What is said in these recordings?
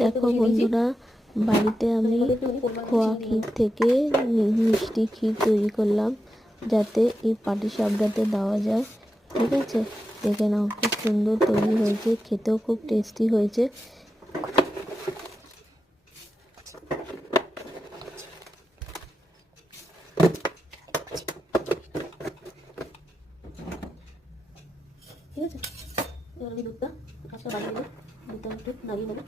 দেখো বন্ধুরা বাড়িতে আমি খোয়া ক্ষীর থেকে মিষ্টি ক্ষীর তৈরি করলাম যাতে এই পাটিসাপটাতে দেওয়া যায়। ঠিক আছে? দেখে নাও খুব সুন্দর তৈরি হয়েছে খেতেও খুব টেস্টি হয়েছে। ঠিক আছে? এবার আমি দুধটা দুধটা একটু নাড়িয়ে নেব।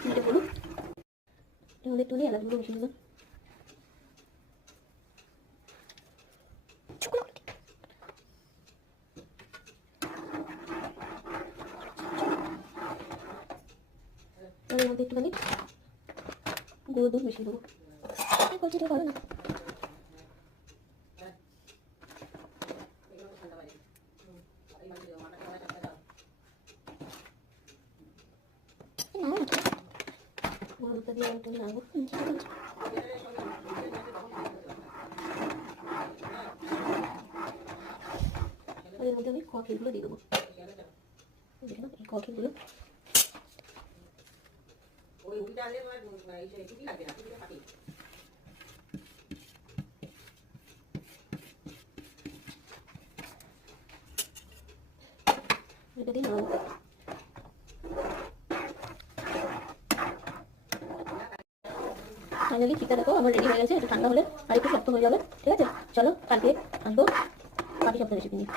তিনটে হলুদ মধ্যে একটু এলাচ গুঁড়ো মিশিয়ে মধ্যে একটুখানি গুঁড়ো দুধ মিশিয়ে দেবো। এই কলসিটা ভালো না। দুধটা দিয়ে এর মধ্যে কফিগুলো দিয়ে দেবো দেখে নাও, এই কফিগুলো এটা দিয়ে নাড়বো ফাইনালি চিতা দেখো আমার রেডি হয়ে গেছে একটু ঠান্ডা হলে আর একটু শক্ত হয়ে যাবে ঠিক আছে চলো কালকে আসব বাকি সপ্তাহ রেসিপি নিয়ে